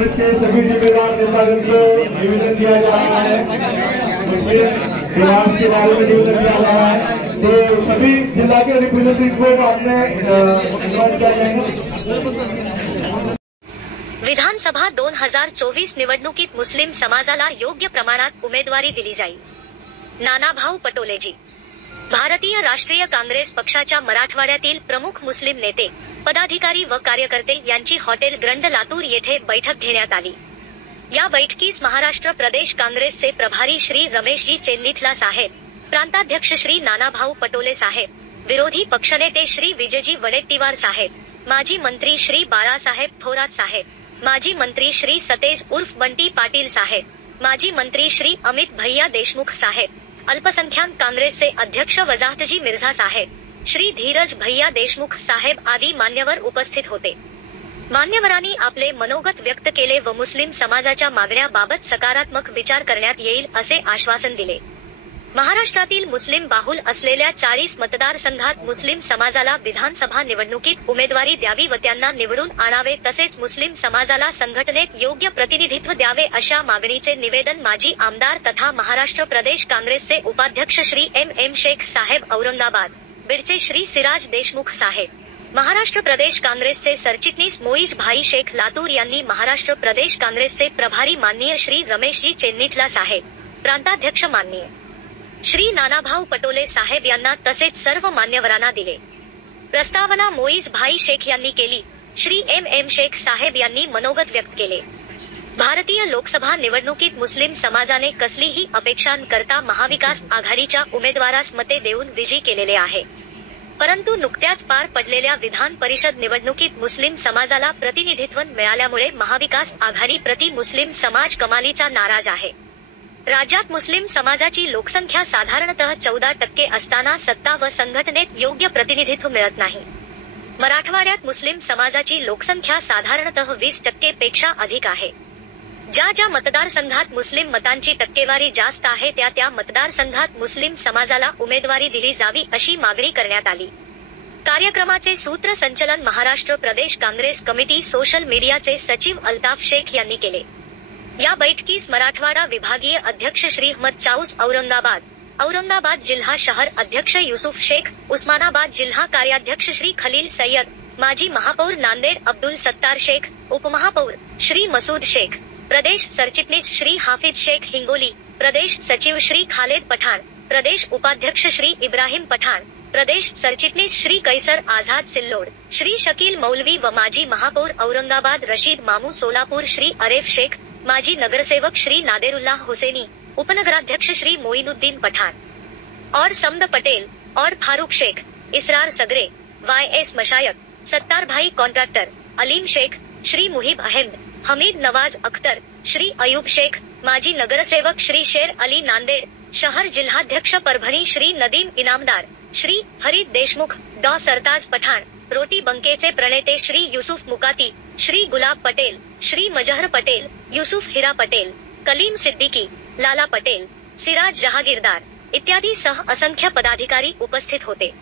और इसके सभी जिम्मेदार नेतागण को निवेदन दिया जा रहा है, उसमें विभाग के बारे में निवेदन दिया जा रहा है। तो सभी जिला के रिप्रेजेंटेटिव को आपने इन्वाइट किया जाएगा। विधानसभा 2024 निवडणुकीत मुस्लिम समाजाला योग्य प्रमाणात उमेदवारी दिली जाईल. नानाभाऊ पटोलेजी. भारतीय राष्ट्रीय काँग्रेस पक्षाच्या मराठवाड्यातील प्रमुख मुस्लिम नेते, पदाधिकारी व कार्यकर्ते यांची हॉटेल ग्रँड लातूर येथे बैठक घेण्यात आली. या बैठकीस महाराष्ट्र प्रदेश काँग्रेसचे प्रभारी श्री रमेशजी चेन्नीथला साहेब, प्रांताध्यक्ष श्री नानाभाऊ पटोले साहेब, विरोधी पक्षनेते श्री विजयजी वडेट्टीवार साहेब, माजी मंत्री श्री बाळासाहेब थोरात साहेब, माजी मंत्री श्री सतेज उर्फ बंटी पाटील साहेब, माजी मंत्री श्री अमित भैया देशमुख साहेब, अल्पसंख्याक काँग्रेसचे अध्यक्ष वजाहतजी मिर्झा साहेब, श्री धीरज भैया देशमुख साहेब आदी मान्यवर उपस्थित होते. मान्यवरांनी आपले मनोगत व्यक्त केले व मुस्लिम समाजाच्या मागण्याबाबत सकारात्मक विचार करण्यात येईल असे आश्वासन दिले. महाराष्ट्रातील मुस्लिम बाहुल असलेल्या 40 मतदारसंघात मुस्लिम समाजाला विधानसभा निवडणुकीत उमेदवारी द्यावी व त्यांना निवडून आणावे, तसेच मुस्लिम समाजाला संघटनेत योग्य प्रतिनिधित्व द्यावे अशा मागणीचे निवेदन माजी आमदार तथा महाराष्ट्र प्रदेश काँग्रेसचे उपाध्यक्ष श्री एम शेख साहेब औरंगाबाद, बीडचे श्री सिराज देशमुख साहेब, महाराष्ट्र प्रदेश काँग्रेसचे सरचिटणीस मोईज भाई शेख लातूर यांनी महाराष्ट्र प्रदेश काँग्रेसचे प्रभारी माननीय श्री रमेशजी चेन्नीथला साहेब, प्रांताध्यक्ष माननीय श्री नानाभाऊ पटोले साहेब यांना तसेच सर्व मान्यवरांना दिले. प्रस्तावना मोईज भाई शेख यांनी केली. श्री एम शेख साहेब यांनी मनोगत व्यक्त केले. भारतीय लोकसभा निवडणुकीत मुस्लिम समाजाने कसलीही अपेक्षा न करता महाविकास आघाडीच्या उमेदवारास मते देऊन विजयी केलेले आहे. परंतु नुकत्याच पार पडलेल्या विधान परिषद निवडणुकीत मुस्लिम समाजाला प्रतिनिधित्व मिळाल्यामुळे महाविकास आघाडी प्रति मुस्लिम समाज कमालीचा नाराज आहे. राज्यात मुस्लिम समाजाची लोकसंख्या साधारणतः 14% असताना सत्ता व संघटनेत योग्य प्रतिनिधित्व मिळत नाही. मराठवाड्यात मुस्लिम समाजाची लोकसंख्या साधारणतः 20% पेक्षा अधिक आहे. ज्या मतदारसंघात मुस्लिम मतांची टक्केवारी जास्त आहे त्या मतदारसंघात मुस्लिम समाजाला उमेदवारी दिली जावी अशी मागणी करण्यात आली. कार्यक्रमाचे सूत्रसंचलन महाराष्ट्र प्रदेश काँग्रेस कमिटी सोशल मीडियाचे सचिव अल्ताफ शेख यांनी केले. या बैठकीस मराठवाडा विभागीय अध्यक्ष श्री अहमद चाऊस औरंगाबाद जिल्हा शहर अध्यक्ष युसुफ शेख, उस्मानाबाद जिल्हा कार्याध्यक्ष श्री खलील सय्यद, माजी महापौर नांदेड अब्दुल सत्तार शेख, उपमहापौर श्री मसूद शेख, प्रदेश सरचिटणीस श्री हाफिज शेख हिंगोली, प्रदेश सचिव श्री खालेद पठाण, प्रदेश उपाध्यक्ष श्री इब्राहिम पठाण, प्रदेश सरचिटणीस श्री कैसर आझाद सिल्लोड, श्री शकील मौलवी व माजी महापौर औरंगाबाद रशीद मामू सोलापूर श्री अरेफ शेख, माजी नगरसेवक श्री नादेरुल्लाह हुसैनी, उपनगराध्यक्ष श्री मोइनुद्दीन पठाण और समद पटेल और फारूक शेख, इसरार सगरे, YS मशायक, सत्तार भाई कॉन्ट्रॅक्टर, अलीम शेख, श्री मुहिब अहमद, हमीद नवाज अख्तर, श्री अयूब शेख, माजी नगरसेवक श्री शेर अली नांदेड, शहर जिल्हाध्यक्ष परभणी श्री नदीम इनामदार, श्री फरीद देशमुख, डॉ सरताज पठाण, रोटी बंकेचे प्रणेते श्री युसुफ मुकाती, श्री गुलाब पटेल, श्री मजहर पटेल, युसुफ हिरा पटेल, कलीम सिद्दीकी, लाला पटेल, सिराज जहागीरदार इत्यादी सह असंख्य पदाधिकारी उपस्थित होते.